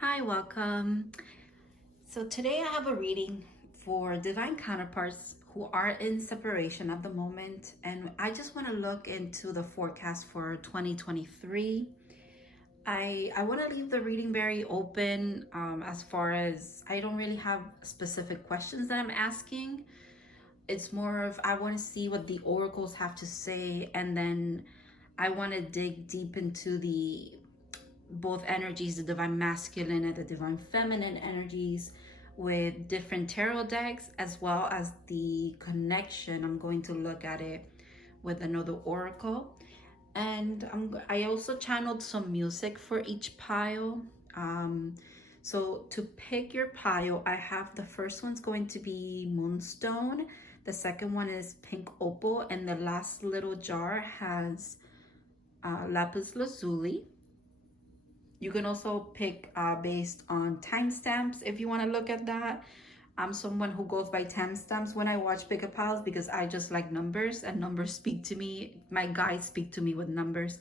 Hi, welcome. So today I have a reading for divine counterparts who are in separation at the moment, and I just want to look into the forecast for 2023. I want to leave the reading very open, as far as I don't really have specific questions that I'm asking. It's more of I want to see what the oracles have to say, and then I want to dig deep into the both energies, the divine masculine and the divine feminine energies, with different tarot decks, as well as the connection. I'm going to look at it with another oracle. And I also channeled some music for each pile. So to pick your pile, I have the first one's going to be Moonstone. The second one is Pink Opal. And the last little jar has Lapis Lazuli. You can also pick based on timestamps if you want to look at that. I'm someone who goes by timestamps when I watch pick-up piles because I just like numbers, and numbers speak to me. My guides speak to me with numbers.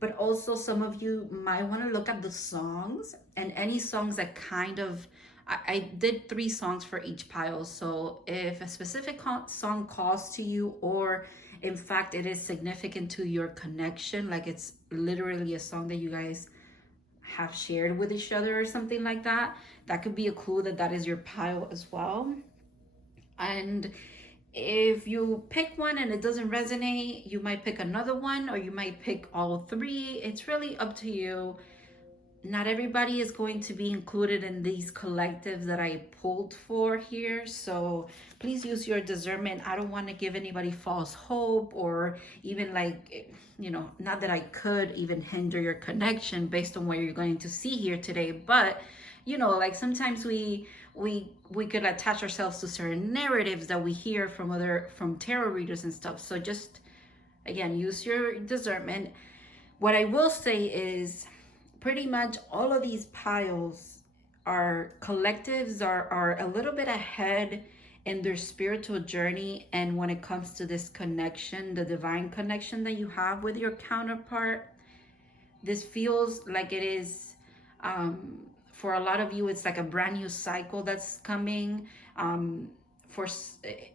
But also some of you might want to look at the songs, and any songs that kind of, I did 3 songs for each pile. So if a specific song calls to you, or in fact it is significant to your connection, like it's literally a song that you guys have shared with each other or something like that, that could be a clue that that is your pile as well. And if you pick one and it doesn't resonate, you might pick another one, or you might pick all 3. It's really up to you. Not everybody is going to be included in these collectives that I pulled for here, so please use your discernment. I don't want to give anybody false hope, or even like, not that I could even hinder your connection based on what you're going to see here today, but like sometimes we could attach ourselves to certain narratives that we hear from tarot readers and stuff. So just again, use your discernment. What I will say is pretty much all of these piles are collectives, are a little bit ahead in their spiritual journey. And when it comes to this connection, the divine connection that you have with your counterpart, this feels like it is, for a lot of you, it's like a brand new cycle that's coming.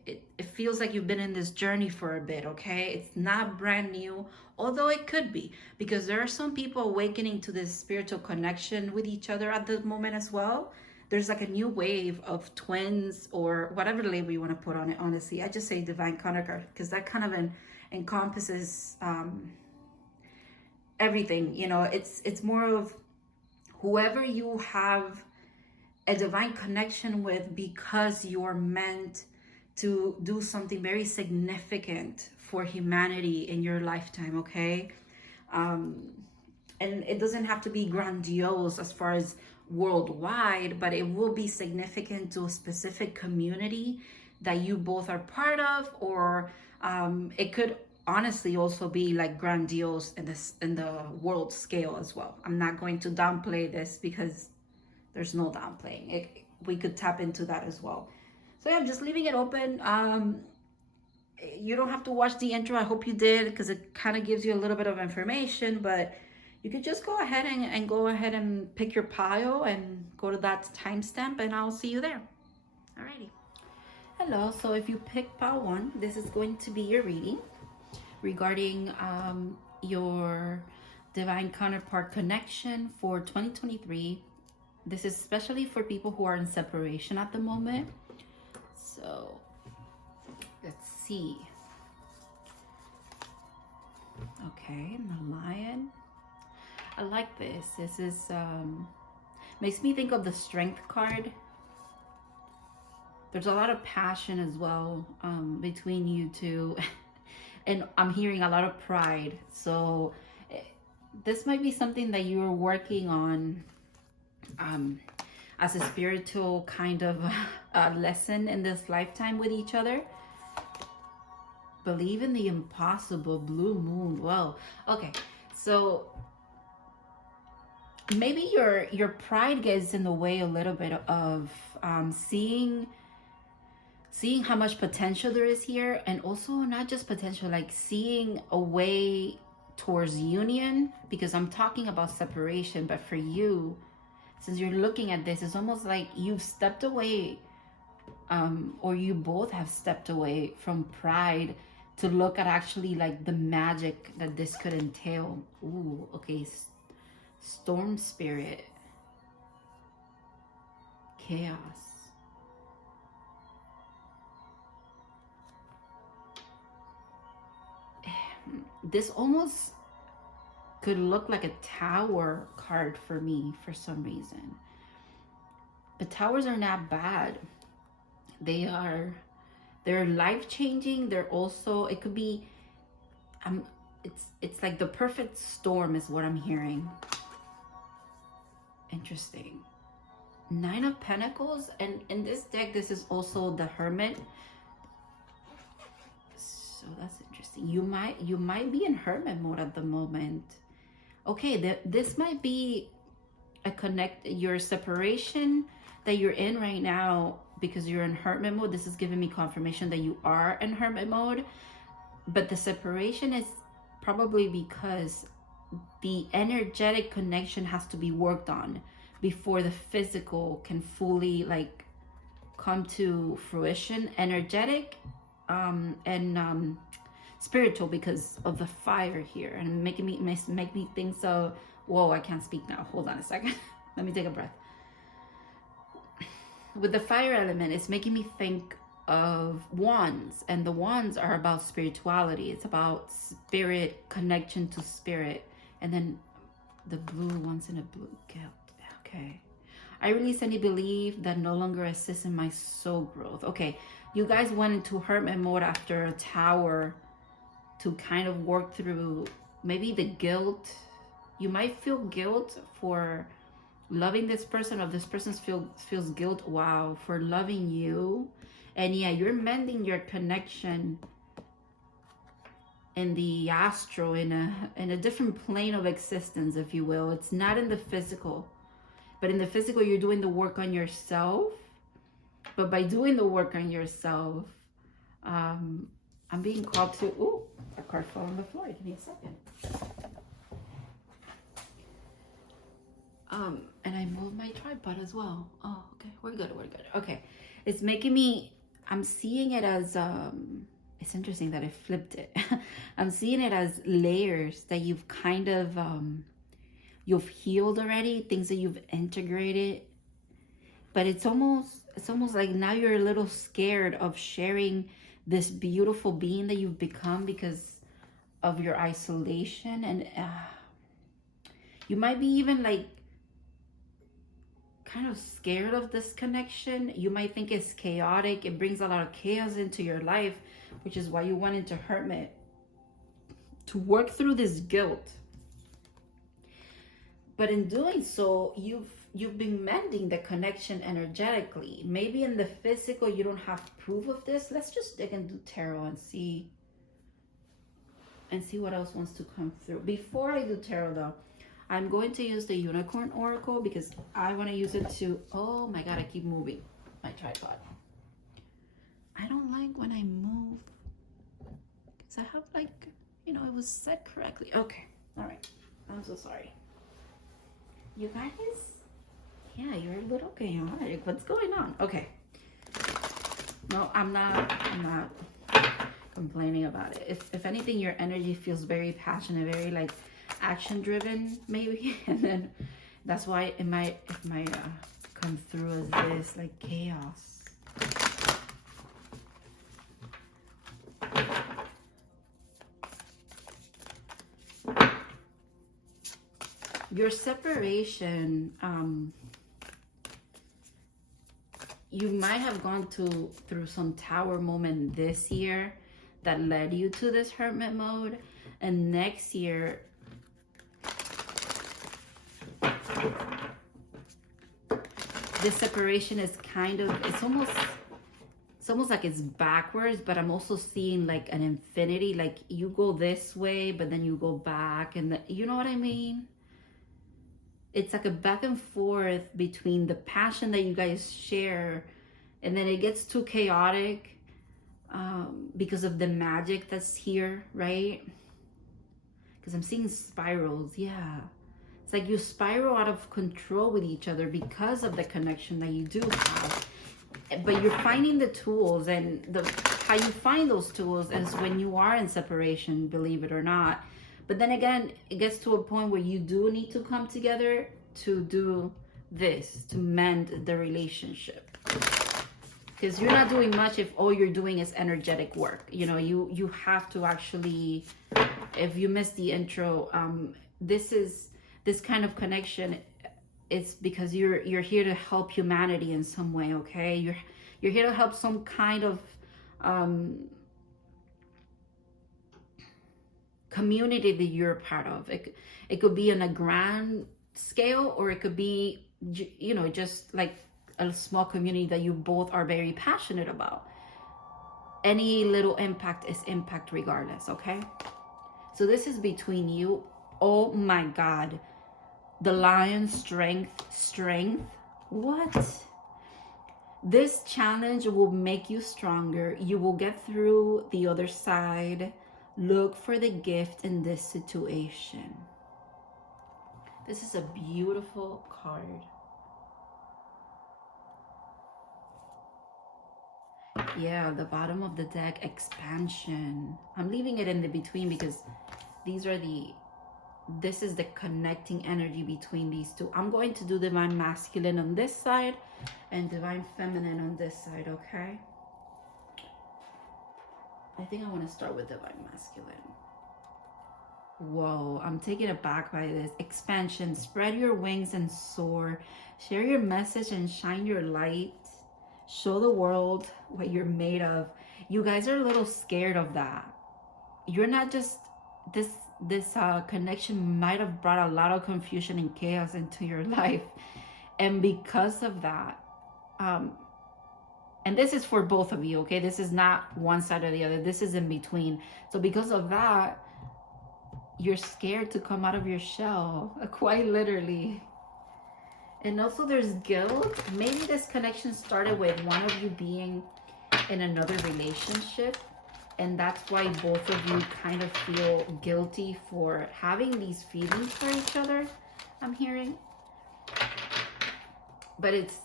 It feels like you've been in this journey for a bit, okay? It's not brand new, although it could be, because there are some people awakening to this spiritual connection with each other at the moment as well. There's like a new wave of twins, or whatever label you want to put on it. Honestly, I just say divine counterpart because that kind of encompasses everything. It's more of whoever you have a divine connection with, because you're meant to do something very significant for humanity in your lifetime, okay? And it doesn't have to be grandiose as far as worldwide, but it will be significant to a specific community that you both are part of, or it could honestly also be like grandiose in the world scale as well. I'm not going to downplay this because there's no downplaying. We could tap into that as well. So yeah, I'm just leaving it open. You don't have to watch the intro. I hope you did, because it kind of gives you a little bit of information, but you could just go ahead and go ahead and pick your pile and go to that timestamp, and I'll see you there. Alrighty. Hello, so if you pick pile 1, this is going to be your reading regarding your divine counterpart connection for 2023. This is especially for people who are in separation at the moment. So let's see. Okay, the Lion. I like this. This is makes me think of the Strength card. There's a lot of passion as well between you two. And I'm hearing a lot of pride. So this might be something that you're working on as a spiritual kind of lesson in this lifetime with each other. Believe in the impossible, blue moon. Well, okay, so maybe your pride gets in the way a little bit of seeing how much potential there is here, and also not just potential, like seeing a way towards union, because I'm talking about separation, but for you, since you're looking at this, it's almost like you've stepped away, or you both have stepped away from pride to look at actually like the magic that this could entail. Ooh, okay. Storm spirit. Chaos. This almost could look like a tower card for me for some reason. But towers are not bad. They're life-changing. They're also, it could be, it's like the perfect storm is what I'm hearing. Interesting. Nine of Pentacles, and in this deck, this is also the Hermit. So that's interesting. You might be in hermit mode at the moment. Okay, this might be your separation that you're in right now, because you're in hermit mode. This is giving me confirmation that you are in hermit mode, but the separation is probably because the energetic connection has to be worked on before the physical can fully like come to fruition. Energetic and spiritual, because of the fire here, and make me think so. Whoa, I can't speak now. Hold on a second. Let me take a breath. With the fire element, it's making me think of wands, and the wands are about spirituality. It's about spirit, connection to spirit. And then the blue, once in a blue guilt. Okay. I release any belief that no longer assists in my soul growth. Okay, you guys went into hermit mode after a tower to kind of work through maybe the guilt. You might feel guilt for loving this person, or this person feels guilt, wow, for loving you. And yeah, you're mending your connection in the astral, in a different plane of existence, if you will. It's not in the physical, but in the physical, you're doing the work on yourself. But by doing the work on yourself, I'm being called to, ooh, a card fell on the floor. Give me a second. And I moved my tripod as well. Oh, okay, we're good. Okay, it's making me, I'm seeing it as, it's interesting that I flipped it. I'm seeing it as layers that you've kind of, you've healed already, things that you've integrated. But it's almost like now you're a little scared of sharing this beautiful being that you've become because of your isolation. And you might be even like kind of scared of this connection. You might think it's chaotic. It brings a lot of chaos into your life, which is why you went into hermit, to work through this guilt. But in doing so, you've been mending the connection energetically. Maybe in the physical, you don't have proof of this. Let's just dig into tarot and see what else wants to come through. Before I do tarot though, I'm going to use the Unicorn Oracle because I want to use it to, oh my God, I keep moving my tripod. I don't like when I move because I have like, you know, it was set correctly. Okay, all right, I'm so sorry. You guys, yeah, you're a little chaotic. What's going on? Okay. No, I'm not complaining about it. If anything, your energy feels very passionate, very like action driven maybe. And then that's why it might come through as this like chaos. Your separation, you might have gone through some tower moment this year that led you to this hermit mode, and next year this separation is kind of, it's almost like it's backwards, but I'm also seeing like an infinity, like you go this way but then you go back, and you know what I mean? It's like a back and forth between the passion that you guys share, and then it gets too chaotic because of the magic that's here, right? Because I'm seeing spirals, yeah. It's like you spiral out of control with each other because of the connection that you do have. But you're finding the tools, and how you find those tools is when you are in separation, believe it or not. But then again, it gets to a point where you do need to come together to do this, to mend the relationship. Because you're not doing much if all you're doing is energetic work. You know, you have to actually, if you missed the intro, this kind of connection, it's because you're here to help humanity in some way, okay? You're here to help some kind of community that you're a part of. It could be on a grand scale, or it could be, you know, just like a small community that you both are very passionate about. Any little impact is impact regardless, okay? So this is between you. Oh my God. The lion, strength. What? This challenge will make you stronger. You will get through the other side. Look for the gift in this situation. This is a beautiful card. Yeah, the bottom of the deck, expansion. I'm leaving it in the between because this is the connecting energy between these two. I'm going to do Divine Masculine on this side and Divine Feminine on this side, okay? I think I want to start with Divine Masculine. Whoa, I'm taken aback by this. Expansion, spread your wings and soar. Share your message and shine your light. Show the world what you're made of. You guys are a little scared of that. You're not just, this connection might have brought a lot of confusion and chaos into your life. And because of that, and this is for both of you, okay? This is not one side or the other. This is in between. So because of that, you're scared to come out of your shell, quite literally. And also there's guilt. Maybe this connection started with one of you being in another relationship, and that's why both of you kind of feel guilty for having these feelings for each other, I'm hearing. But it's,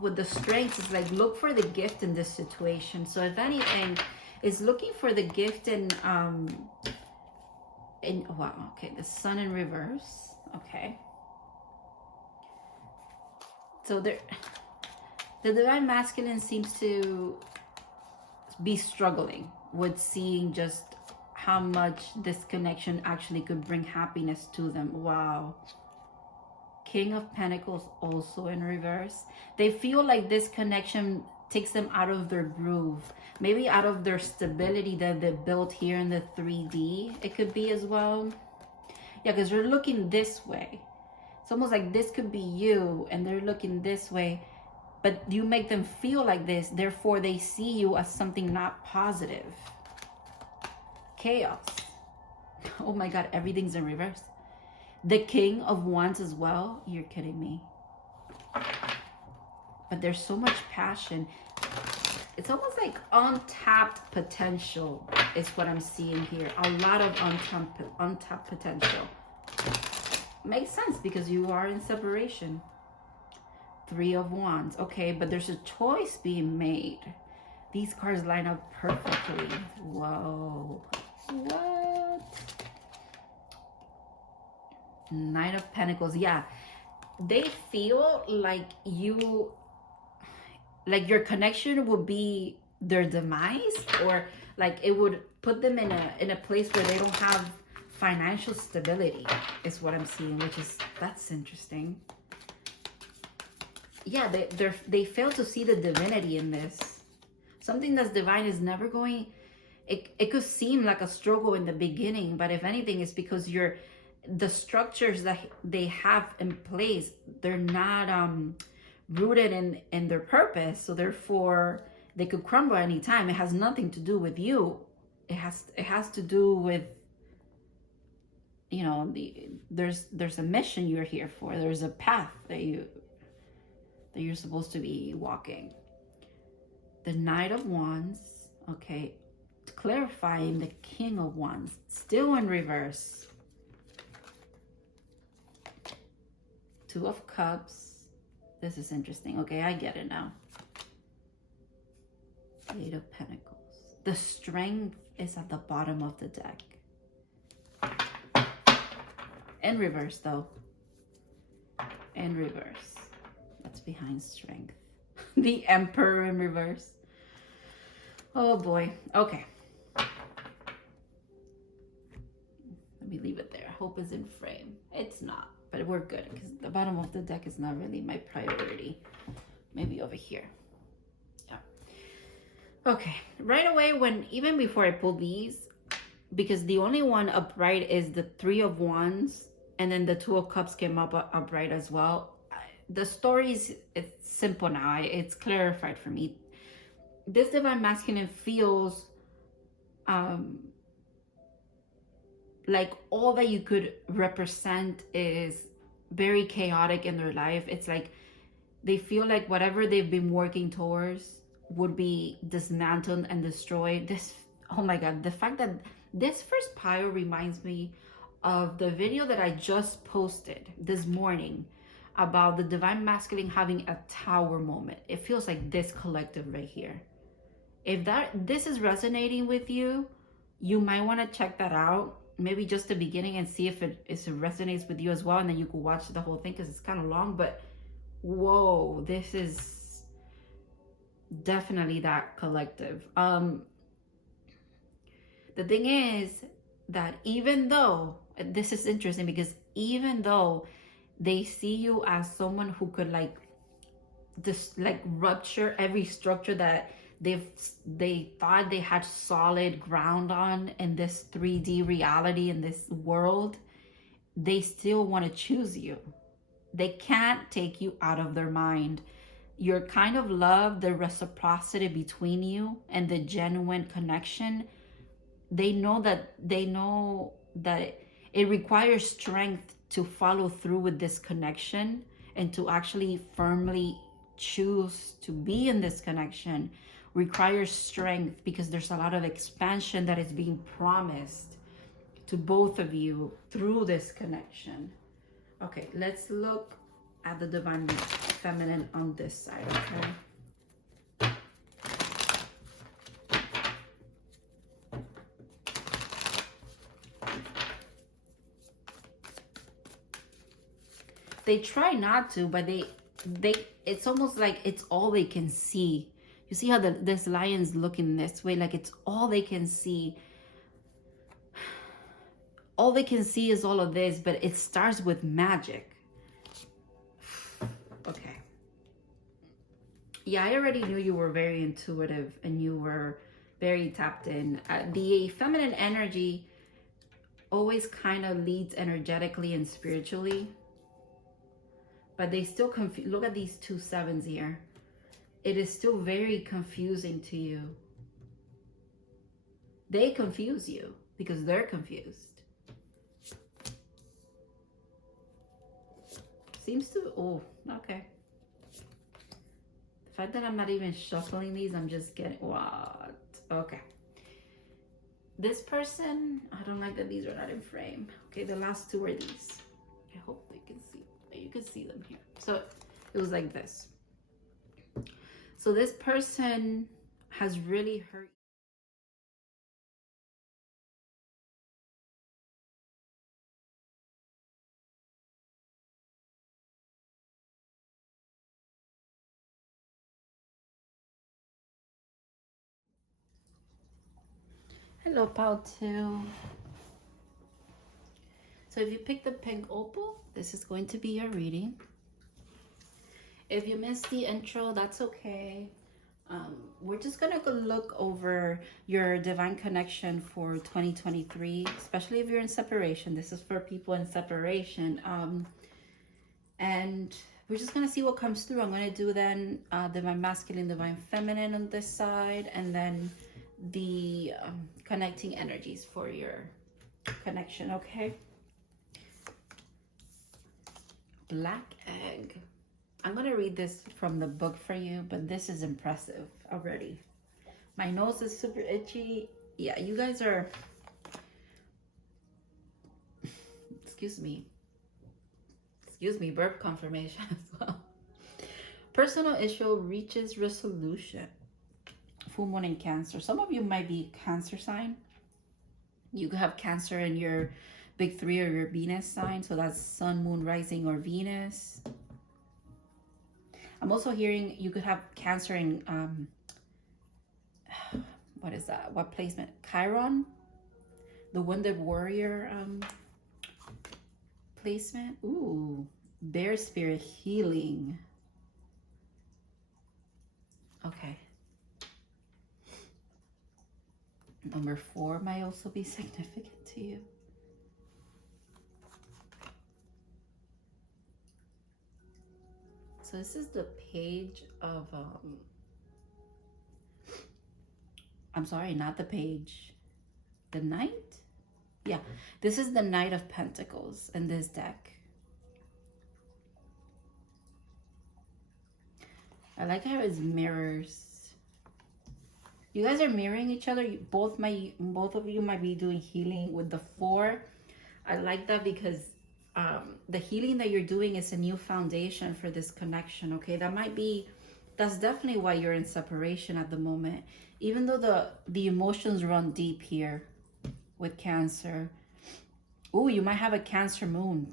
with the strengths, it's like, look for the gift in this situation. So if anything, is looking for the gift in wow, okay, the Sun in reverse, okay. So the Divine Masculine seems to be struggling with seeing just how much this connection actually could bring happiness to them. Wow. King of Pentacles also in reverse. They feel like this connection takes them out of their groove, maybe out of their stability that they built here in the 3D. It could be as well. Yeah, because they're looking this way. It's almost like this could be you and they're looking this way, but you make them feel like this, therefore they see you as something not positive. Chaos. Oh my God, everything's in reverse. The King of Wands as well. You're kidding me. But there's so much passion. It's almost like untapped potential is what I'm seeing here. A lot of untapped potential. Makes sense because you are in separation. 3 of Wands. Okay, but there's a choice being made. These cards line up perfectly. Whoa. What? Knight of Pentacles. Yeah. They feel like your connection will be their demise, or like it would put them in a place where they don't have financial stability, is what I'm seeing, that's interesting. Yeah, they fail to see the divinity in this. Something that's divine is never going, it could seem like a struggle in the beginning, but if anything, it's because the structures that they have in place, they're not rooted in their purpose, so therefore they could crumble anytime. It has nothing to do with you. It has to do with, you know, there's a mission you're here for. There's a path that you're supposed to be walking. The Knight of Wands, okay, clarifying the King of Wands, still in reverse. Two of Cups. This is interesting. Okay, I get it now. Eight of Pentacles. The Strength is at the bottom of the deck. In reverse, though. In reverse. That's behind Strength. The Emperor in reverse. Oh boy. Okay. Let me leave it there. Hope is in frame. It's not, but we're good because the bottom of the deck is not really my priority. Maybe over here. Yeah. Okay. Right away, even before I pull these, because the only one upright is the Three of Wands, and then the Two of Cups came up upright as well. The stories, it's simple now. It's clarified for me. This Divine Masculine feels like all that you could represent is very chaotic in their life. It's like they feel like whatever they've been working towards would be dismantled and destroyed. This, oh my God, the fact that this first pile reminds me of the video that I just posted this morning about the Divine Masculine having a tower moment. It feels like this collective right here. If this is resonating with you, you might want to check that out. Maybe just the beginning and see if it resonates with you as well. And then you can watch the whole thing because it's kind of long. But whoa, this is definitely that collective. The thing is that even though, this is interesting because even though they see you as someone who could rupture every structure that they thought they had solid ground on in this 3D reality, in this world, they still want to choose you. They can't take you out of their mind. Your kind of love, the reciprocity between you and the genuine connection, they know that it requires strength to follow through with this connection and to actually firmly choose to be in this connection requires strength because there's a lot of expansion that is being promised to both of you through this connection. Okay, let's look at the Divine Feminine on this side, okay? They try not to, but it's almost like it's all they can see. You see how this lion's looking this way, like it's all they can see. All they can see is all of this, but it starts with magic. Okay. Yeah, I already knew you were very intuitive and you were very tapped in. The feminine energy always kind of leads energetically and spiritually. But they still confuse. Look at these 2 sevens here. It is still very confusing to you. They confuse you because they're confused. Seems to, oh, okay. The fact that I'm not even shuffling these, I'm just getting, what? Okay. This person, I don't like that these are not in frame. Okay, the last 2 are these. I hope they can see. You can see them here. So it was like this. So this person has really hurt. Hello, Pal 2. So if you pick the pink opal, this is going to be your reading. If you missed the intro, that's okay. We're just gonna go look over your divine connection for 2023, especially if you're in separation. This is for people in separation. And we're just gonna see what comes through. I'm gonna do then divine masculine, divine feminine on this side, and then the connecting energies for your connection, okay? Black egg. I'm going to read this from the book for you, but this is impressive already. My nose is super itchy. Yeah, you guys are, excuse me, excuse me, burp confirmation as well. Personal issue reaches resolution. Full moon in Cancer. Some of you might be Cancer sign. You could have Cancer in your big three or your Venus sign. So that's Sun, Moon, Rising, or Venus. I'm also hearing you could have Cancer in, what is that? What placement? Chiron? The Wounded Warrior placement. Ooh, Bear Spirit healing. Okay. Number 4 might also be significant to you. So this is the page of, I'm sorry, not the page. The Knight? Yeah, this is the Knight of Pentacles in this deck. I like how it's mirrors. You guys are mirroring each other. Both of you might be doing healing with the 4. I like that because the healing that you're doing is a new foundation for this connection. Okay, that's definitely why you're in separation at the moment. Even though the emotions run deep here with Cancer. Oh, you might have a Cancer moon.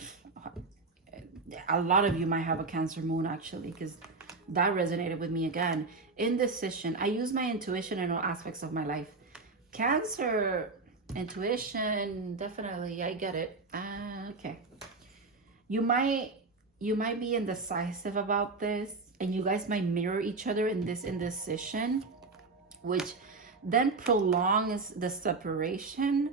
A lot of you might have a Cancer moon actually, because that resonated with me again. Indecision. I use my intuition in all aspects of my life. Cancer, intuition, definitely. I get it. Okay. You might be indecisive about this, and you guys might mirror each other in this indecision, which then prolongs the separation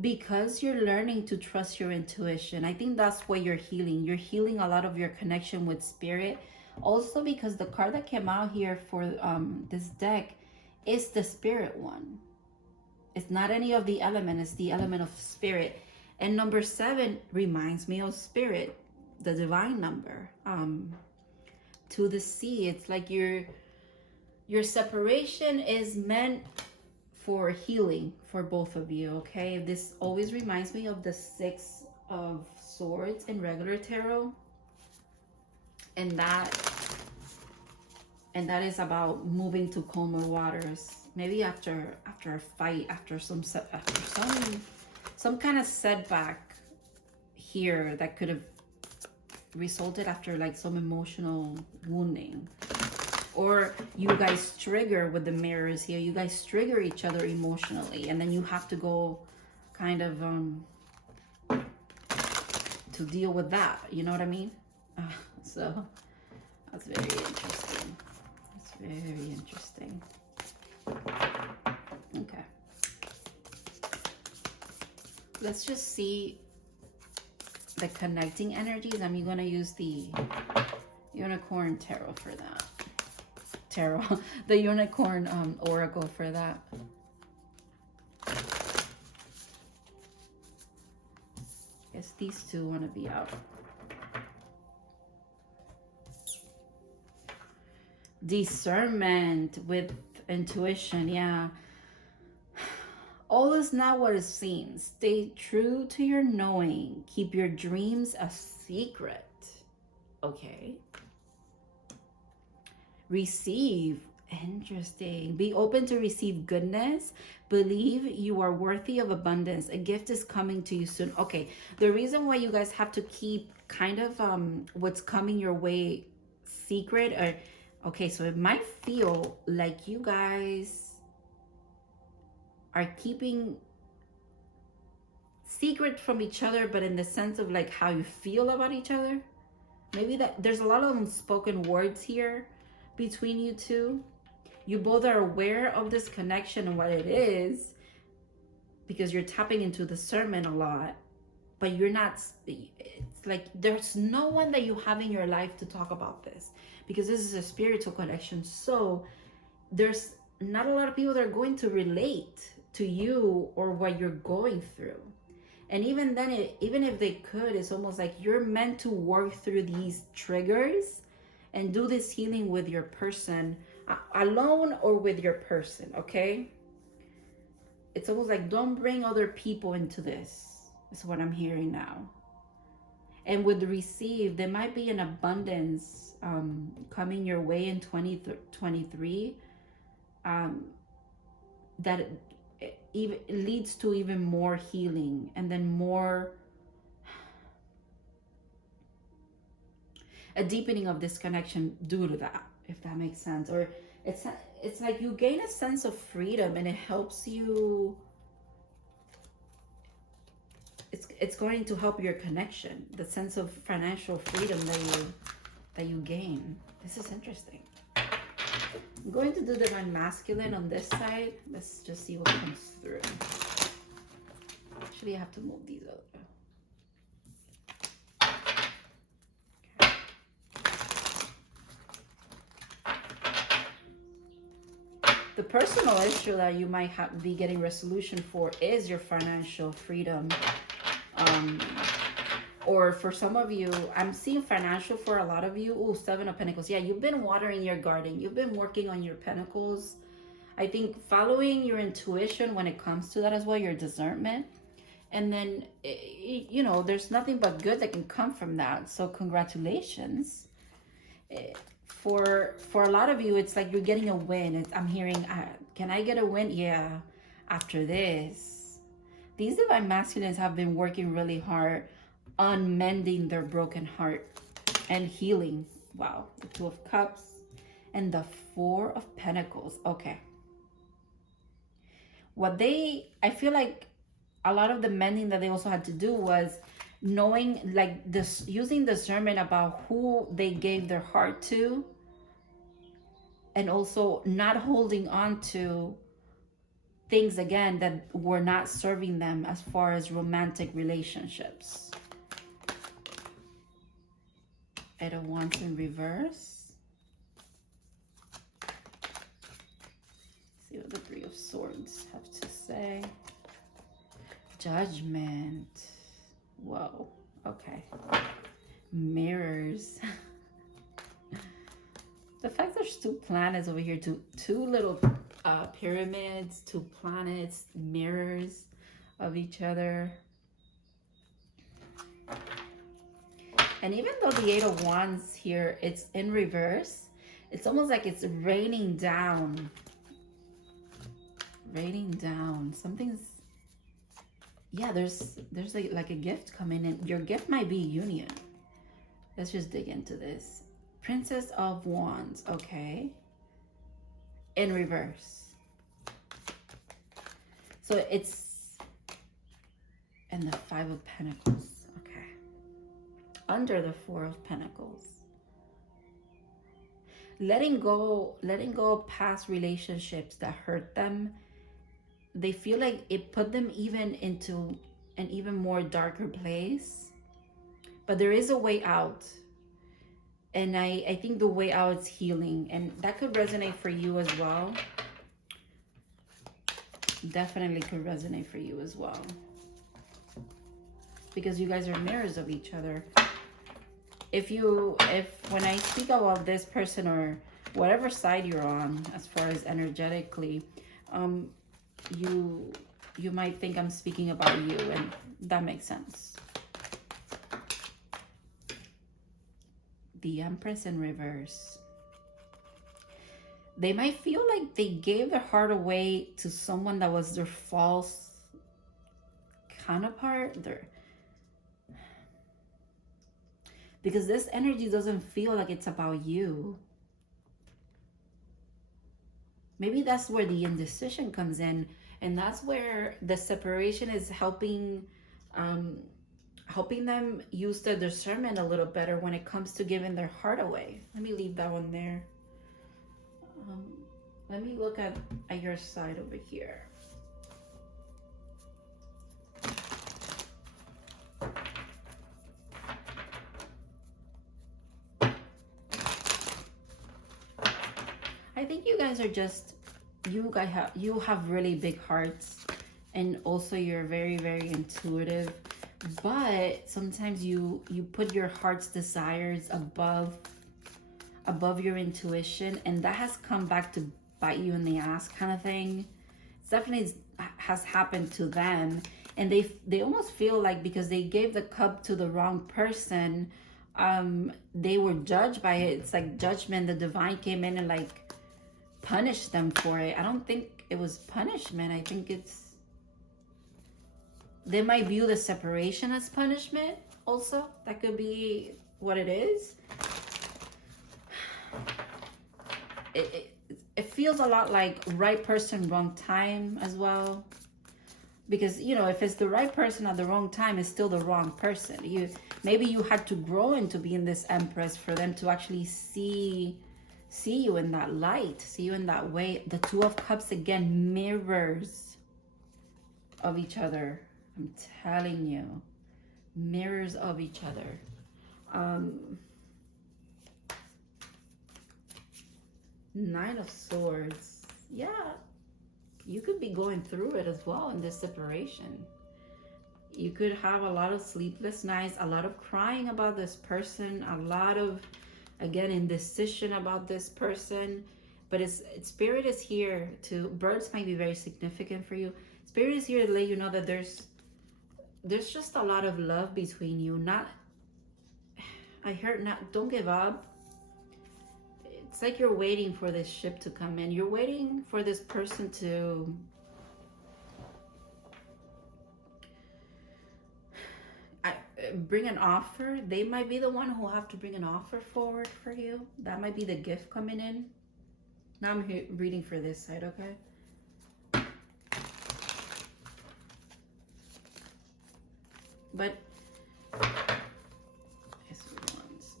because you're learning to trust your intuition. I think that's what you're healing. You're healing a lot of your connection with spirit. Also because the card that came out here for this deck is the spirit one. It's not any of the element, it's the element of spirit. And number 7 reminds me of spirit, the divine number. To the sea, it's like your separation is meant for healing for both of you, okay? This always reminds me of the 6 of Swords in regular tarot. And that is about moving to calmer waters. Maybe after a fight, after some kind of setback here that could have resulted after like some emotional wounding. Or you guys trigger with the mirrors here. You guys trigger each other emotionally, and then you have to go kind of to deal with that. You know what I mean? So that's very interesting. That's very interesting. Okay. Let's just see the connecting energies. I'm going to use the Unicorn Tarot for that. The Unicorn Oracle for that. Guess these two want to be out. Discernment with intuition, yeah. All is not what it seems. Stay true to your knowing. Keep your dreams a secret. Okay. Receive. Interesting. Be open to receive goodness. Believe you are worthy of abundance. A gift is coming to you soon. Okay. The reason why you guys have to keep kind of what's coming your way secret, or okay, so it might feel like you guys are keeping secret from each other, but in the sense of like how you feel about each other. Maybe that there's a lot of unspoken words here between you two. You both are aware of this connection and what it is because you're tapping into the sermon a lot, but you're not, it's like there's no one that you have in your life to talk about this because this is a spiritual connection. So there's not a lot of people that are going to relate to you or what you're going through. And even then, even if they could, it's almost like you're meant to work through these triggers and do this healing with your person, alone or with your person, okay? It's almost like don't bring other people into this, is what I'm hearing now. And with the receive, there might be an abundance coming your way in 2023 that it even leads to even more healing, and then more a deepening of this connection due to that, if that makes sense. Or it's like you gain a sense of freedom, and it helps you. It's going to help your connection, the sense of financial freedom that you gain. This is interesting. I'm going to do Divine Masculine on this side. Let's just see what comes through. Actually, I have to move these over. The personal issue that you might be getting resolution for is your financial freedom. Or for some of you, I'm seeing financial for a lot of you. Ooh, 7 of Pentacles. Yeah, you've been watering your garden. You've been working on your pentacles. I think following your intuition when it comes to that as well, your discernment. And then, you know, there's nothing but good that can come from that. So congratulations. For a lot of you, it's like you're getting a win. I'm hearing, can I get a win? Yeah, after this. These Divine Masculines have been working really hard on mending their broken heart and healing. Wow, the 2 of Cups and the 4 of Pentacles. Okay. I feel like a lot of the mending that they also had to do was knowing, like, this, using discernment about who they gave their heart to, and also not holding on to things again that were not serving them as far as romantic relationships. 8 of Wands in reverse. Let's see what the 3 of Swords have to say. Judgment. Whoa. Okay. Mirrors. The fact there's 2 planets over here, two little pyramids, 2 planets, mirrors of each other. And even though the 8 of Wands here, it's in reverse, it's almost like it's raining down. Raining down. Something's, yeah, there's like a gift coming in. Your gift might be union. Let's just dig into this. Princess of Wands, okay. In reverse. So it's, and the 5 of Pentacles. Under the 4 of Pentacles. Letting go of past relationships that hurt them. They feel like it put them even into an even more darker place. But there is a way out. And I think the way out is healing. And that could resonate for you as well. Definitely could resonate for you as well. Because you guys are mirrors of each other. If when I speak about this person or whatever side you're on, as far as energetically, you might think I'm speaking about you, and that makes sense. The Empress in reverse. They might feel like they gave their heart away to someone that was their false counterpart. Because this energy doesn't feel like it's about you. Maybe that's where the indecision comes in. And that's where the separation is helping them use their discernment a little better when it comes to giving their heart away. Let me leave that one there. Let me look at your side over here. I think you guys are just, you have really big hearts, and also you're very, very intuitive, but sometimes you put your heart's desires above your intuition, and that has come back to bite you in the ass kind of thing. It definitely has happened to them, And they almost feel like because they gave the cup to the wrong person, they were judged by it. It's like judgment. The divine came in and like punished them for it. I don't think it was punishment. I think they might view the separation as punishment also. That could be what it is. It feels a lot like right person, wrong time as well. Because, you know, if it's the right person at the wrong time, it's still the wrong person. Maybe you had to grow into being this empress for them to actually see you in that light, see you in that way. The Two of Cups, again, mirrors of each other. I'm telling you, mirrors of each other. Nine of Swords. Yeah. You could be going through it as well in this separation. You could have a lot of sleepless nights, a lot of crying about this person, a lot of, again, indecision about this person. But Spirit is here to, birds might be very significant for you. Spirit is here to let you know that there's just a lot of love between you. Don't give up. It's like you're waiting for this ship to come in. You're waiting for this person to bring an offer. They might be the one who have to bring an offer forward for you. That might be the gift coming in. Now I'm reading for this side, okay? But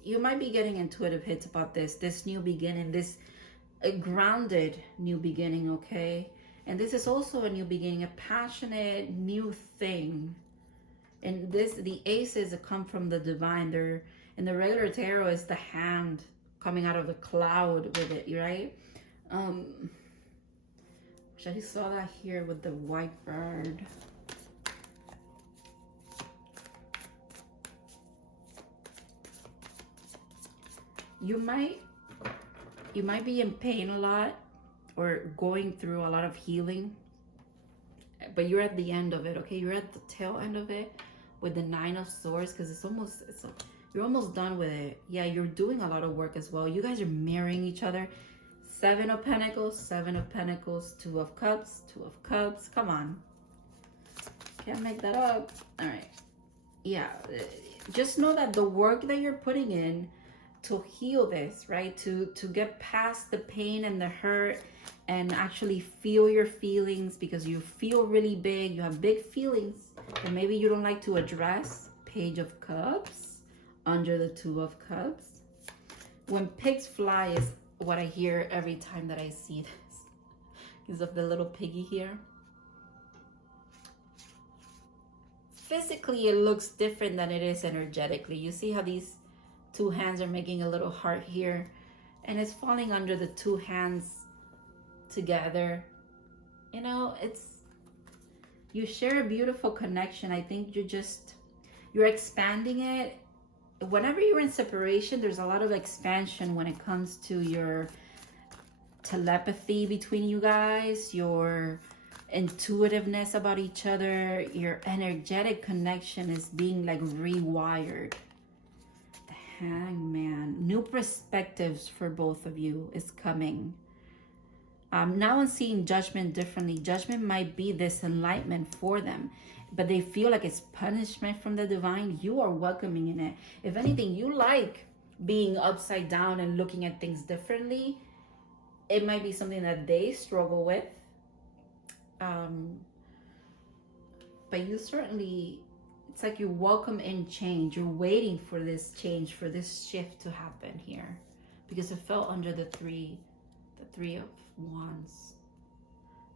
you might be getting intuitive hits about this new beginning, this grounded new beginning, okay? And this is also a new beginning, a passionate new thing. And the aces that come from the divine, they're in the regular tarot is the hand coming out of the cloud with it, right? Which I saw that here with the white bird. You might be in pain a lot or going through a lot of healing, but you're at the end of it, okay? You're at the tail end of it with the Nine of Swords, because you're almost done with it. Yeah, you're doing a lot of work as well. You guys are marrying each other. Seven of Pentacles, Two of Cups, Two of Cups. Come on. Can't make that up. All right. Yeah, just know that the work that you're putting in to heal this, right? To get past the pain and the hurt and actually feel your feelings, because you feel really big. You have big feelings that maybe you don't like to address. Page of Cups under the Two of Cups. When pigs fly is what I hear every time that I see this, because of the little piggy here. Physically, it looks different than it is energetically. You see how these two hands are making a little heart here, and it's falling under the two hands together. You know, you share a beautiful connection. I think you're expanding it. Whenever you're in separation, there's a lot of expansion when it comes to your telepathy between you guys, your intuitiveness about each other, your energetic connection is being like rewired. Hangman. New perspectives for both of you is coming. Now I'm seeing judgment differently. Judgment might be this enlightenment for them, but they feel like it's punishment from the divine. You are welcoming in it. If anything, you like being upside down and looking at things differently. It might be something that they struggle with. But you certainly, it's like you welcome in change. You're waiting for this change, for this shift to happen here, because it fell under the three of Wands.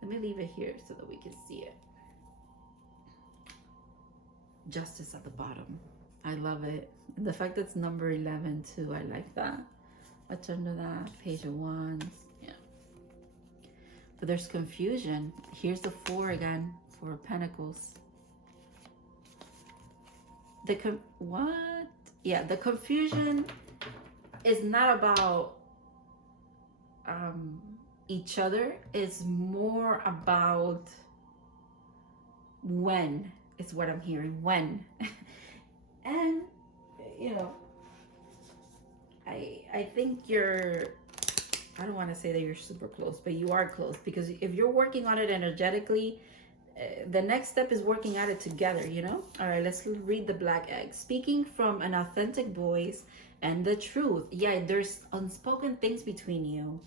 Let me leave it here so that we can see it. Justice at the bottom. I love it. And the fact that it's number 11 too, I like that. What's under that? Page of Wands. Yeah. But there's confusion. Here's the 4 again. 4 of Pentacles. What? Yeah, the confusion is not about each other. It's more about when. is what I'm hearing. When. And, you know, I think you're, I don't want to say that you're super close, but you are close, because if you're working on it energetically, the next step is working at it together, you know? All right, let's read the Black Egg. Speaking from an authentic voice and the truth. Yeah, there's unspoken things between you.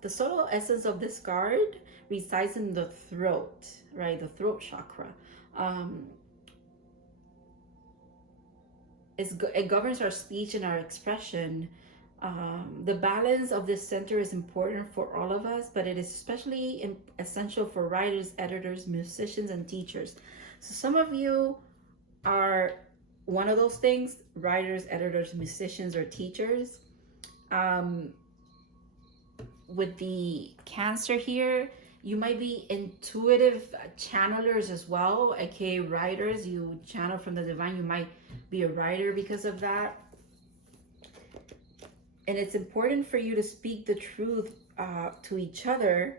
The subtle essence of this card resides in the throat, right? The throat chakra. It governs our speech and our expression. The balance of this center is important for all of us, but it is especially essential for writers, editors, musicians, and teachers. So some of you are one of those things: writers, editors, musicians, or teachers. With the Cancer here, you might be intuitive channelers as well, aka writers. You channel from the divine. You might be a writer because of that. And it's important for you to speak the truth to each other.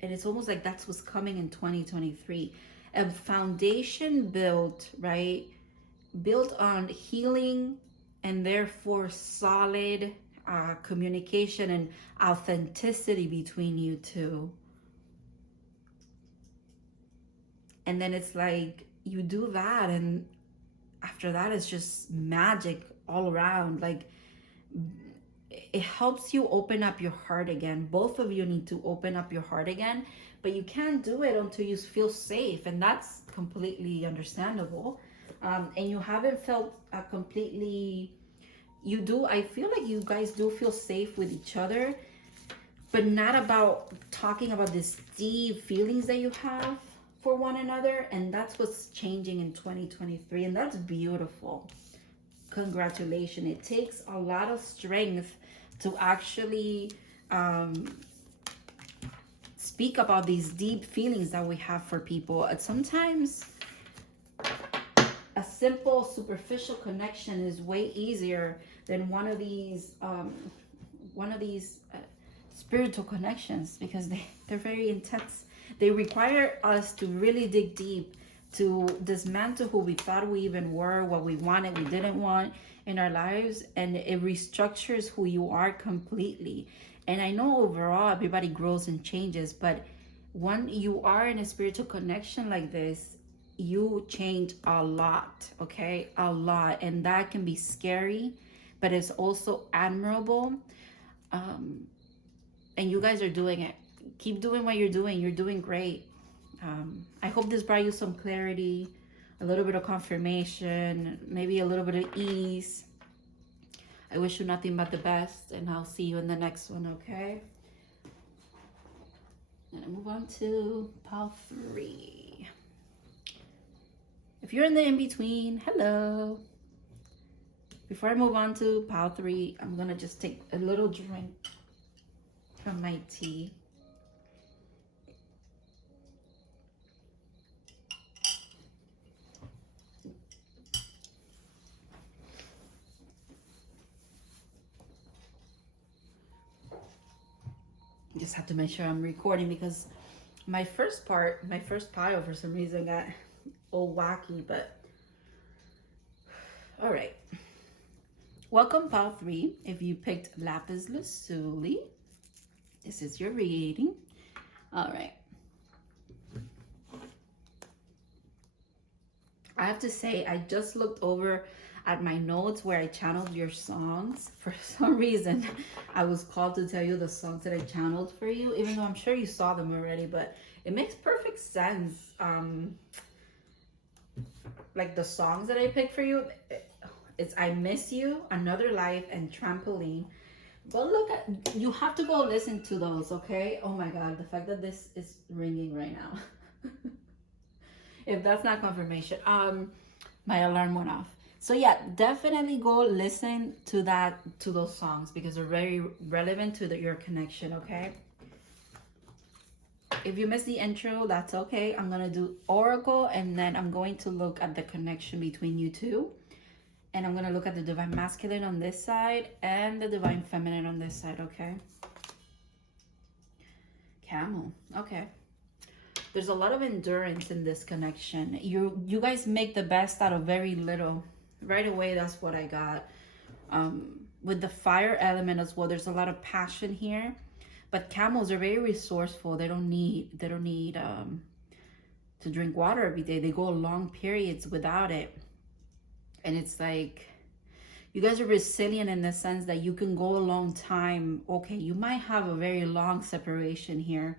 And it's almost like that's what's coming in 2023. A foundation built, right? Built on healing and therefore solid communication and authenticity between you two. And then it's like you do that, and after that it's just magic all around. Like, it helps you open up your heart again. Both of you need to open up your heart again, but you can't do it until you feel safe, and that's completely understandable. And you haven't felt completely, you do, I feel like you guys do feel safe with each other, but not about talking about these deep feelings that you have for one another. And that's what's changing in 2023, and that's beautiful. Congratulations. It takes a lot of strength to actually speak about these deep feelings that we have for people. And sometimes a simple superficial connection is way easier than one of these spiritual connections, because they're very intense. They require us to really dig deep, to dismantle who we thought we even were, what we wanted, we didn't want in our lives, and it restructures who you are completely. And I know overall everybody grows and changes, but when you are in a spiritual connection like this, you change a lot, okay? A lot. And that can be scary, but it's also admirable. And you guys are doing it. Keep doing what you're doing. You're doing great. I hope this brought you some clarity, a little bit of confirmation, maybe a little bit of ease. I wish you nothing but the best, and I'll see you in the next one, okay? And I move on to pile 3. If you're in the in-between, hello. Before I move on to pile 3, I'm gonna just take a little drink from my tea. Just have to make sure I'm recording, because my first pile for some reason got all wacky, but all right. Welcome pile 3. If you picked lapis lazuli, this is your reading. All right. I have to say, I just looked over at my notes where I channeled your songs. For some reason, I was called to tell you the songs that I channeled for you, even though I'm sure you saw them already, but it makes perfect sense. Like the songs that I picked for you, it's I Miss You, Another Life, and Trampoline. But look at, you have to go listen to those, okay? Oh my God, the fact that this is ringing right now. If that's not confirmation, my alarm went off. So yeah, definitely go listen to those songs, because they're very relevant to your connection, okay? If you missed the intro, that's okay. I'm gonna do Oracle, and then I'm going to look at the connection between you two. And I'm gonna look at the Divine Masculine on this side and the Divine Feminine on this side, okay? Camel. Okay. There's a lot of endurance in this connection. You guys make the best out of very little. Right away, that's what I got. With the fire element as well, there's a lot of passion here. But camels are very resourceful. They don't need to drink water every day. They go long periods without it. And it's like, you guys are resilient in the sense that you can go a long time. Okay, you might have a very long separation here.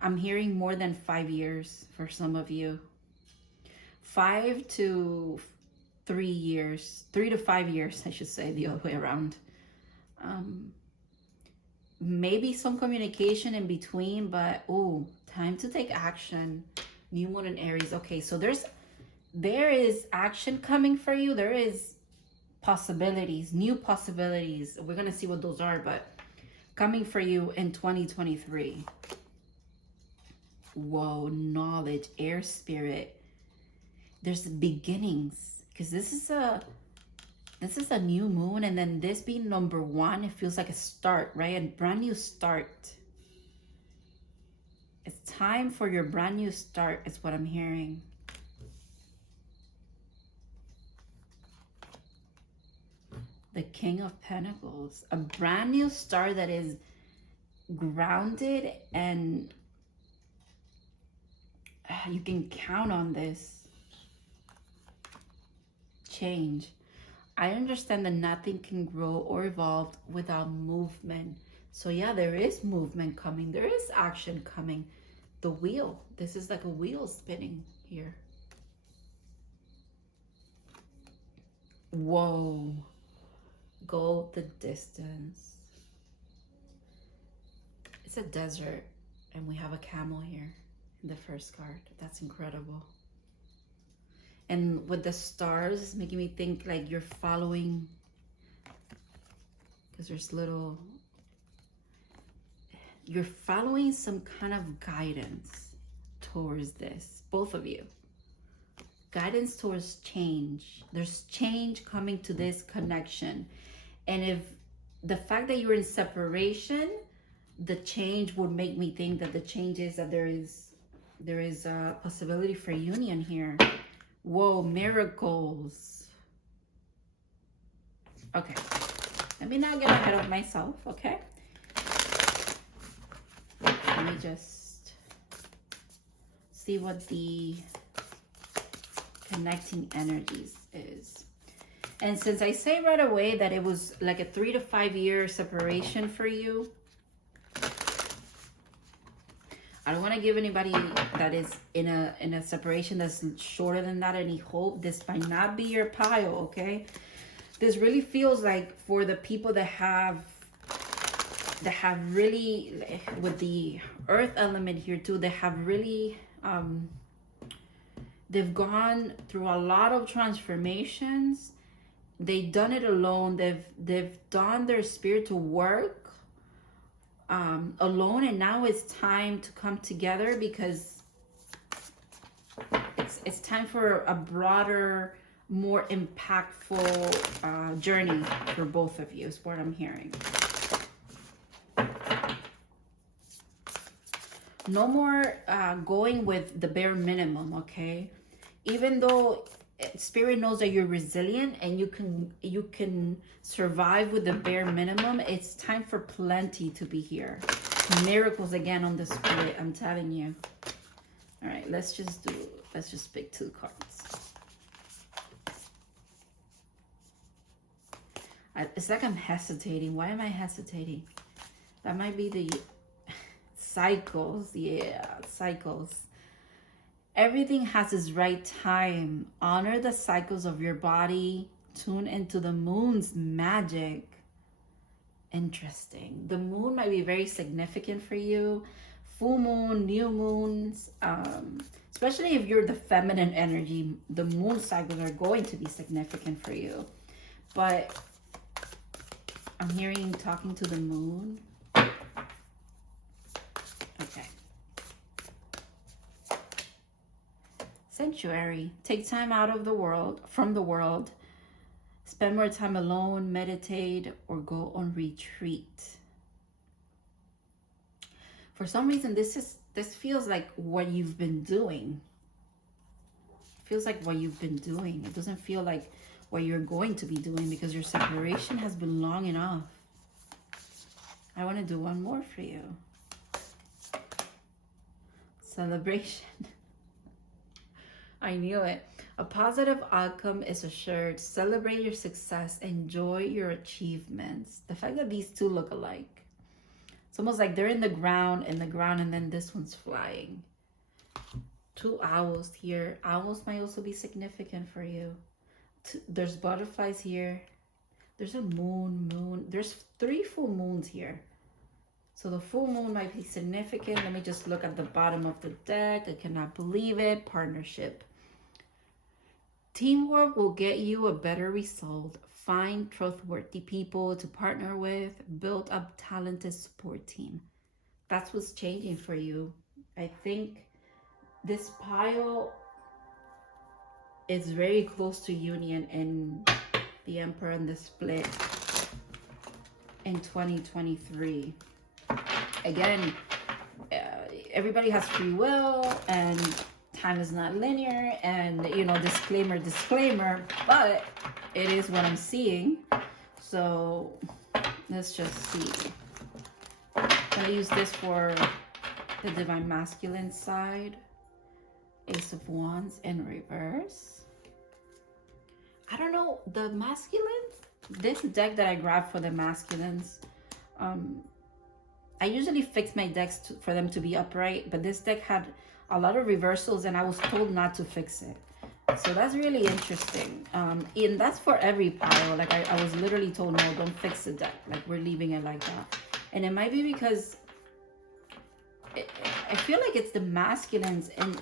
I'm hearing more than 5 years for some of you. 5 to 3 years, 3 to 5 years, I should say, the other way around. Maybe some communication in between, but time to take action. New Moon in Aries. Okay, so there is action coming for you. There is possibilities, new possibilities. We're gonna see what those are, but coming for you in 2023. Whoa, knowledge, air spirit. There's beginnings, because this is a new moon, and then this being number 1, it feels like a start, right? A brand new start. It's time for your brand new start, is what I'm hearing. The King of Pentacles. A brand new start that is grounded, and you can count on this. Change. I understand that nothing can grow or evolve without movement. So yeah, there is movement coming. There is action coming. The wheel. This is like a wheel spinning here. Whoa. Go the distance. It's a desert, and we have a camel here in the first card. That's incredible. And with the stars, it's making me think like you're following, because there's you're following some kind of guidance towards this, both of you. Guidance towards change. There's change coming to this connection. And if the fact that you're in separation, the change would make me think that the change is that there is a possibility for union here. Whoa, miracles. Okay, let me not get ahead of myself, okay? Let me just see what the connecting energies is. And since I say right away that it was like a 3 to 5 year separation for you, I don't want to give anybody that is in a separation that's shorter than that any hope. This might not be your pile, okay? This really feels like for the people that have really, with the earth element here too, they have really, they've gone through a lot of transformations. They've done it alone. They've done their spiritual work alone, and now it's time to come together, because it's time for a broader, more impactful journey for both of you, is what I'm hearing. No more going with the bare minimum, okay? Even though Spirit knows that you're resilient and you can survive with the bare minimum, it's time for plenty to be here. Miracles again on the Spirit, I'm telling you. All right, let's just pick 2 cards. It's like I'm hesitating. Why am I hesitating? That might be the cycles. Yeah, cycles. Everything has its right time. Honor the cycles of your body. Tune into the moon's magic. Interesting. The moon might be very significant for you. Full moon, new moons, especially if you're the feminine energy, the moon cycles are going to be significant for you. But I'm hearing talking to the moon. Okay. Sanctuary. Take time out of the world, from the world. Spend more time alone, meditate, or go on retreat. For some reason, this feels like what you've been doing. It feels like what you've been doing. It doesn't feel like what you're going to be doing, because your separation has been long enough. I want to do one more for you. Celebration. I knew it. A positive outcome is assured. Celebrate your success. Enjoy your achievements. The fact that these two look alike. It's almost like they're in the ground, and then this one's flying. 2 owls here. Owls might also be significant for you. There's butterflies here. There's a moon. There's 3 full moons here. So the full moon might be significant. Let me just look at the bottom of the deck. I cannot believe it. Partnership. Teamwork will get you a better result. Find trustworthy people to partner with. Build up talented support team. That's what's changing for you. I think this pile is very close to union in the Emperor and the split in 2023. Again, everybody has free will, and time is not linear, and you know, disclaimer, but it is what I'm seeing. So let's just see. I'm gonna use this for the Divine Masculine side. Ace of Wands in reverse. I don't know, the masculines, this deck that I grabbed for the masculines, I usually fix my decks for them to be upright, but this deck had a lot of reversals, and I was told not to fix it. So that's really interesting. And that's for every pile. Like I was literally told, no, don't fix the deck. Like, we're leaving it like that. And it might be because I feel like it's the masculines, and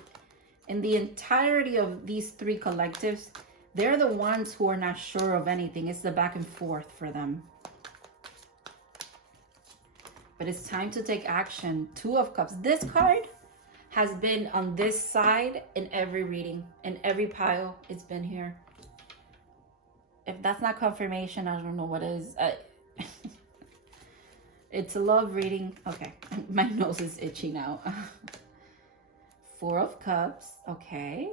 in the entirety of these 3 collectives, they're the ones who are not sure of anything. It's the back and forth for them. But it's time to take action. 2 of Cups. This card has been on this side in every reading. In every pile, it's been here. If that's not confirmation, I don't know what is. It's a love reading. Okay, my nose is itchy now. 4 of Cups. Okay.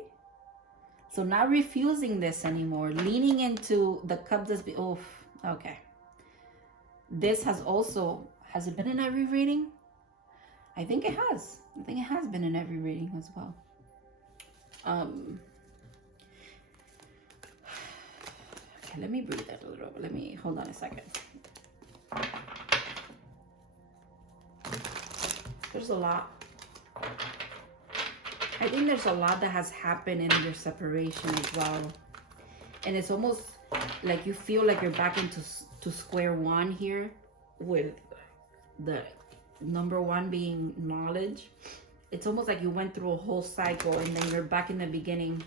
So not refusing this anymore. Leaning into the cup that's be. Oh, okay. This has also. Has it been in every reading? I think it has. I think it has been in every reading as well. Okay, let me breathe that a little bit. Let me, hold on a second. There's a lot. I think there's a lot that has happened in your separation as well. And it's almost like you feel like you're back into square one here, with the number 1 being knowledge. It's almost like you went through a whole cycle, and then you're back in the beginning,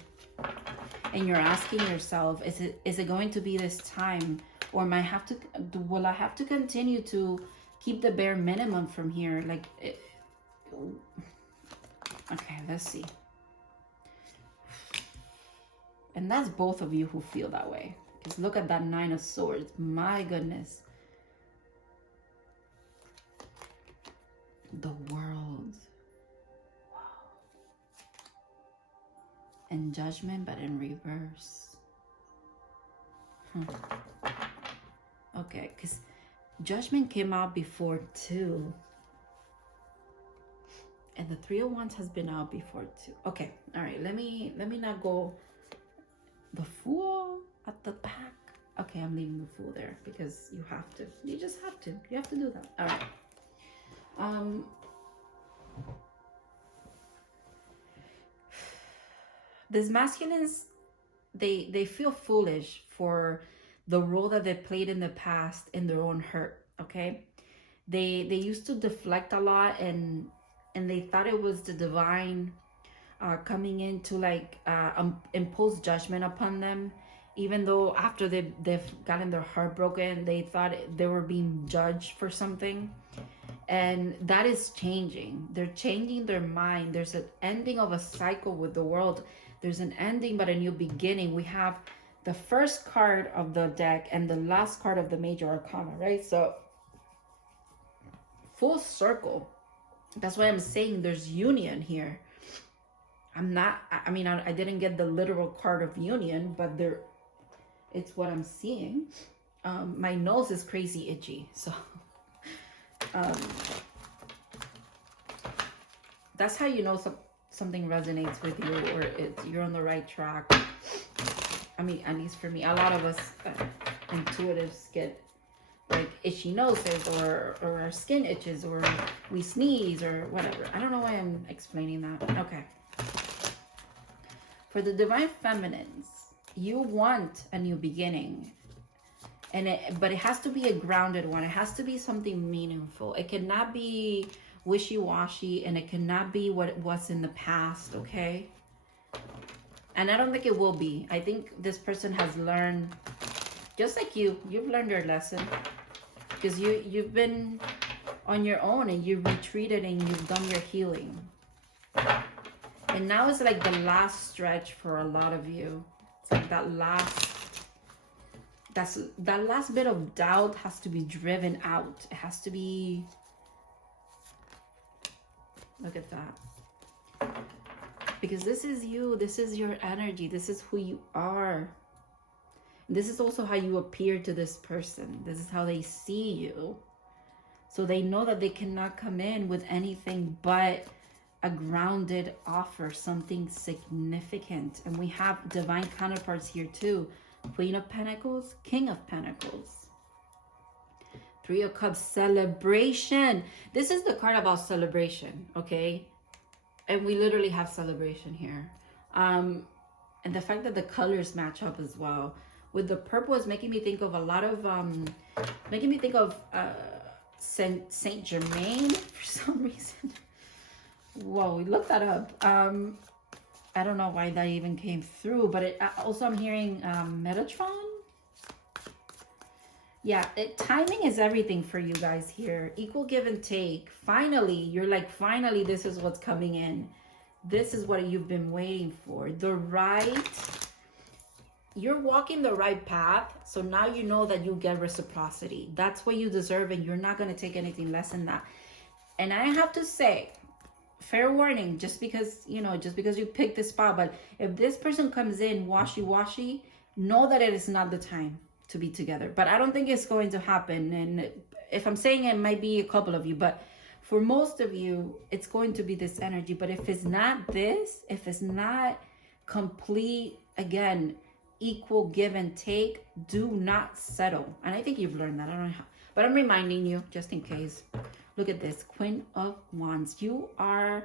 and you're asking yourself, is it going to be this time, or will I have to continue to keep the bare minimum from here? Like, okay, let's see. And that's both of you who feel that way, because look at that 9 of Swords. My goodness. The World. Wow. And Judgment, but in reverse. Okay, because Judgment came out before too. And the 3 of Wands has been out before too. Okay, all right, let me not go. The Fool at the back. Okay, I'm leaving the Fool there because you have to. You just have to. You have to do that. All right. These masculines, they feel foolish for the role that they played in the past in their own hurt. Okay, they used to deflect a lot, and they thought it was the divine coming in to like impose judgment upon them, even though after they've gotten their heart broken, they thought they were being judged for something. And that is changing. They're changing their mind. There's an ending of a cycle with the world. There's an ending but a new beginning. We have the first card of the deck and the last card of the major arcana, right? So full circle. That's why I'm saying there's union here. I mean, I didn't get the literal card of union, but it's what I'm seeing. My nose is crazy itchy, so that's how you know something resonates with you, or you're on the right track. I mean, at least for me, a lot of us intuitives get like itchy noses, or our skin itches, or we sneeze, or whatever. I don't know why I'm explaining that. Okay. For the divine feminines, you want a new beginning, but it has to be a grounded one. It has to be something meaningful. It cannot be wishy-washy, and it cannot be what it was in the past, okay? And I don't think it will be. I think this person has learned, just like you've learned your lesson, because you've been on your own, and you've retreated, and you've done your healing. And now it's like the last stretch for a lot of you. It's like that last bit of doubt has to be driven out. It has to be, look at that. Because this is you, this is your energy, this is who you are. This is also how you appear to this person. This is how they see you. So they know that they cannot come in with anything but a grounded offer, something significant. And we have divine counterparts here too. Queen of Pentacles, King of Pentacles. Three of Cups, celebration. This is the card about celebration, okay? And we literally have celebration here. And the fact that the colors match up as well. With the purple is making me think of a lot of, making me think of Saint Germain for some reason. Whoa, look that up. I don't know why that even came through, but also I'm hearing Metatron. Yeah, timing is everything for you guys here. Equal give and take. Finally, you're like, finally, this is what's coming in. This is what you've been waiting for. You're walking the right path. So now you know that you get reciprocity. That's what you deserve, and you're not going to take anything less than that. And I have to say, fair warning, just because you picked this spot, but if this person comes in washy-washy, know that it is not the time to be together. But I don't think it's going to happen. And if I'm saying it might be a couple of you, but for most of you, it's going to be this energy. But if it's not this, if it's not complete, again, equal give and take, do not settle. And I think you've learned that. I don't know how, but I'm reminding you just in case. Look at this, Queen of Wands. You're a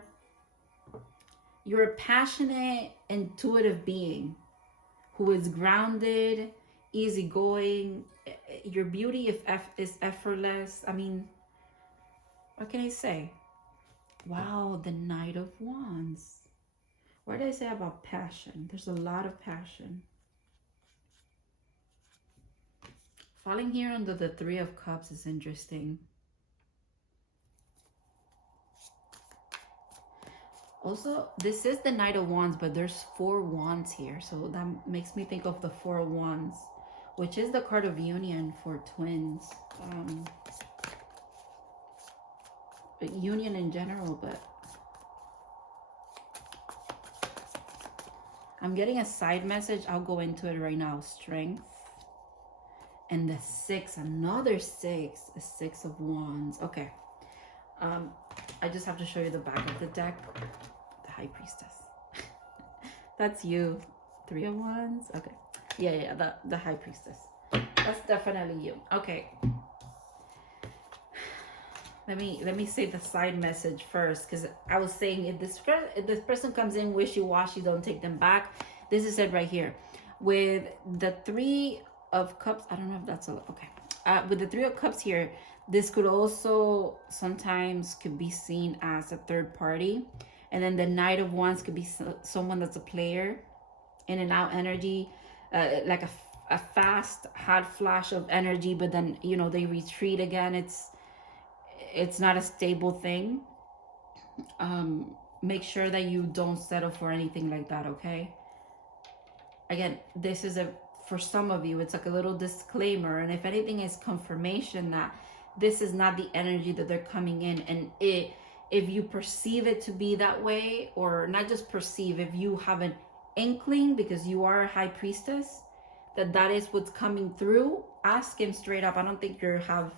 passionate, intuitive being who is grounded, easygoing. Your beauty is effortless. I mean, what can I say? Wow, the Knight of Wands. What did I say about passion? There's a lot of passion. Falling here under the Three of Cups is interesting. Also, this is the Knight of Wands, but there's 4 wands here. So that makes me think of the 4 of Wands, which is the card of union for twins. Union in general, but I'm getting a side message. I'll go into it right now. Strength. And the 6, another 6, the 6 of Wands. Okay. I just have to show you the back of the deck. The High Priestess. That's you. 3 of Wands. Okay. Yeah, the High Priestess. That's definitely you. Okay. Let me say the side message first, because I was saying if this person comes in wishy-washy, don't take them back. This is it right here. With the 3 of Cups, I don't know if that's okay. With the 3 of Cups here, this could also sometimes could be seen as a third party. And then the Knight of Wands could be someone that's a player, in and out energy, like a fast, hot flash of energy, but then, they retreat again. It's not a stable thing. Make sure that you don't settle for anything like that, okay? Again, this is for some of you, it's like a little disclaimer. And if anything, is confirmation that this is not the energy that they're coming in. And if you perceive it to be that way, or not just perceive, if you have an inkling, because you are a high priestess, that is what's coming through, ask him straight up. I don't think you have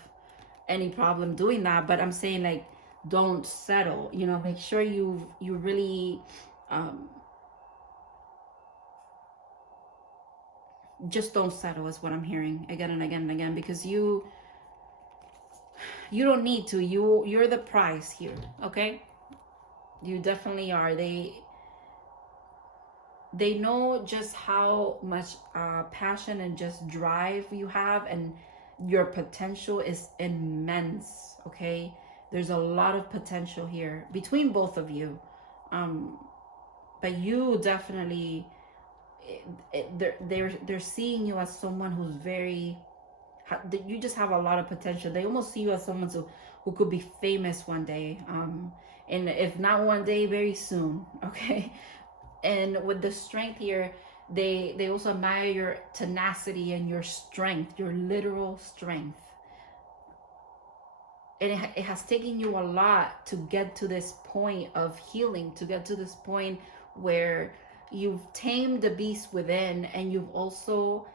any problem doing that, but I'm saying, like, don't settle, you know, make sure you really just don't settle, is what I'm hearing again and again and again, because you don't need to. You're the prize here, okay? You definitely are. They know just how much passion and just drive you have, and your potential is immense, okay? There's a lot of potential here between both of you, but you definitely, they're seeing you as someone who's very, you just have a lot of potential. They almost see you as someone who could be famous one day, and if not one day, very soon, okay? And with the strength here, they also admire your tenacity and your strength, your literal strength. And it has taken you a lot to get to this point of healing, to get to this point where you've tamed the beast within, and you've also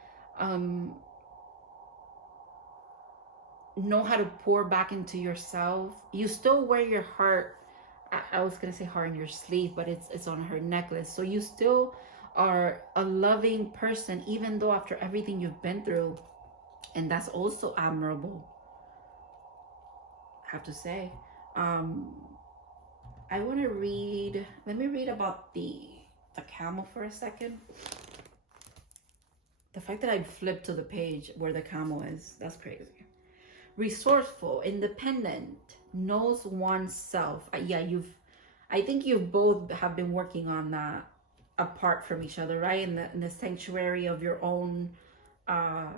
know how to pour back into yourself. You still wear your heart, I was gonna say heart on your sleeve, but it's on her necklace. So you still are a loving person, even though after everything you've been through, and that's also admirable, I have to say. I want to read, let me read about the camel for a second. The fact that I flipped to the page where the camel is, that's crazy. Resourceful, independent, knows oneself. Yeah, I think you both have been working on that apart from each other, right? In the sanctuary of your own, I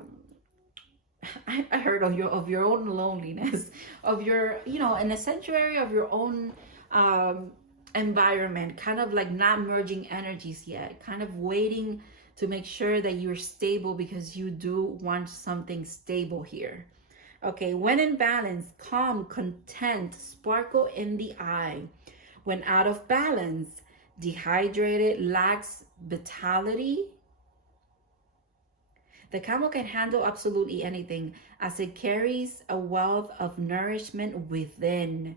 heard of your own loneliness, of your, you know, in the sanctuary of your own environment, kind of like not merging energies yet, kind of waiting to make sure that you're stable, because you do want something stable here. Okay, when in balance, calm, content, sparkle in the eye. When out of balance, dehydrated, lacks vitality. The camel can handle absolutely anything, as it carries a wealth of nourishment within.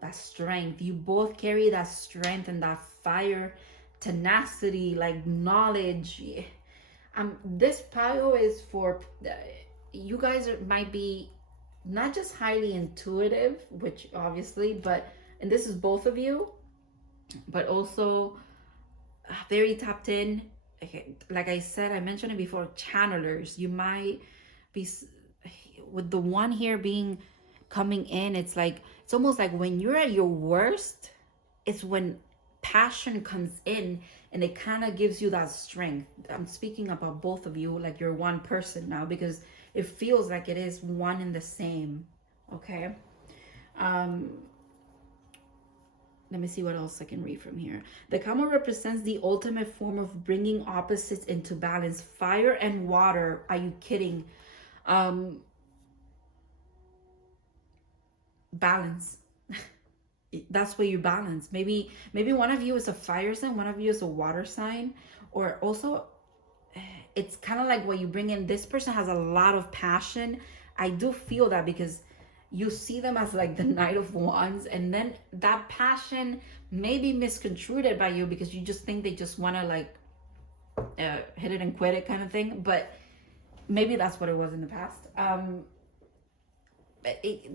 That strength. You both carry that strength and that fire, tenacity, like knowledge. This pile is for, you guys might be not just highly intuitive, which obviously, but, and this is both of you, but also very tapped in. Okay, like I said, I mentioned it before, channelers. You might be, with the one here being coming in, it's like, it's almost like when you're at your worst, it's when passion comes in and it kind of gives you that strength. I'm speaking about both of you like you're one person now, because it feels like it is one and the same. Okay. Let me see what else I can read from here. The camel represents the ultimate form of bringing opposites into balance. Fire and water. Are you kidding? Balance. That's where you balance. Maybe one of you is a fire sign, one of you is a water sign, or also it's kind of like what you bring in. This person has a lot of passion. I do feel that, because you see them as like the Knight of Wands, and then that passion may be misconstrued by you because you just think they just want to like hit it and quit it kind of thing. But maybe that's what it was in the past.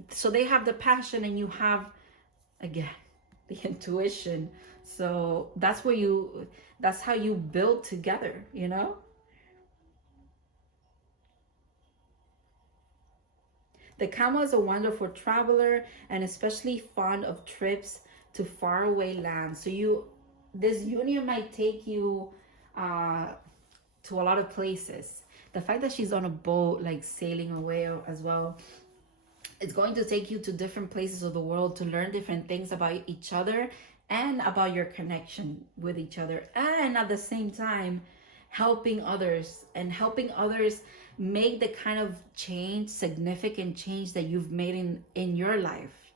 So they have the passion and you have, again, the intuition. So that's how you build together, you know? The camel is a wonderful traveler and especially fond of trips to faraway lands. So this union might take you to a lot of places. The fact that she's on a boat, like sailing away as well, it's going to take you to different places of the world to learn different things about each other and about your connection with each other. And at the same time, helping others make the kind of change, significant change that you've made in your life.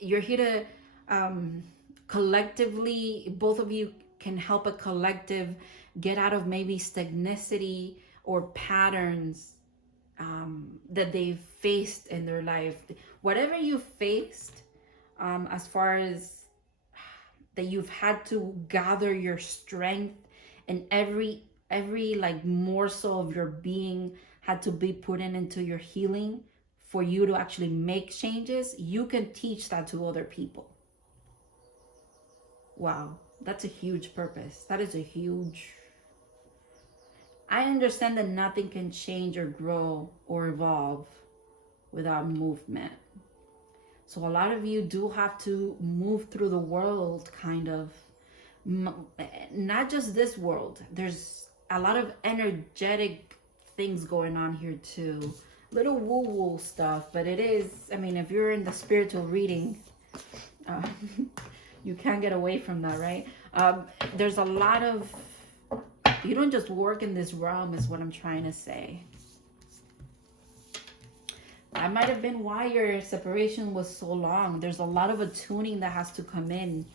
You're here to collectively, both of you can help a collective get out of maybe stagnicity or patterns that they've faced in their life. Whatever you faced, as far as that you've had to gather your strength, and every like morsel of your being had to be put into your healing for you to actually make changes. You can teach that to other people. Wow, that's a huge purpose. That is a huge... I understand that nothing can change or grow or evolve without movement. So a lot of you do have to move through the world, kind of. Not just this world. There's a lot of energetic things going on here too. Little woo-woo stuff, but it is, I mean, if you're in the spiritual reading, you can't get away from that, right? There's a lot of, you don't just work in this realm, is what I'm trying to say. That might have been why your separation was so long. There's a lot of attuning that has to come in.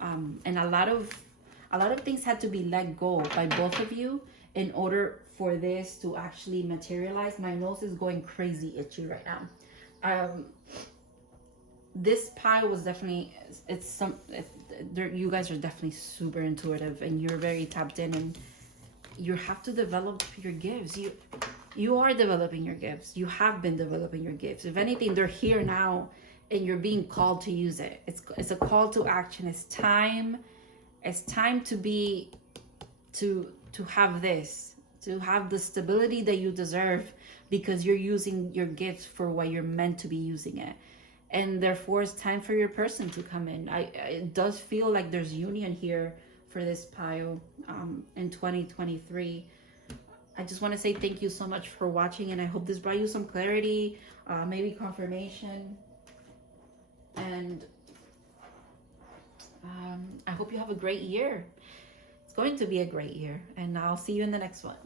And a lot of things had to be let go by both of you in order for this to actually materialize. My nose is going crazy itchy right now. This pie was definitely, you guys are definitely super intuitive, and you're very tapped in, and you have to develop your gifts. You are developing your gifts. You have been developing your gifts. If anything, they're here now, and you're being called to use it. It's a call to action. It's time to be, to have this, to have the stability that you deserve, because you're using your gifts for what you're meant to be using it. And therefore, it's time for your person to come in. It does feel like there's union here for this pile in 2023. I just want to say thank you so much for watching, and I hope this brought you some clarity, maybe confirmation. And I hope you have a great year. It's going to be a great year, and I'll see you in the next one.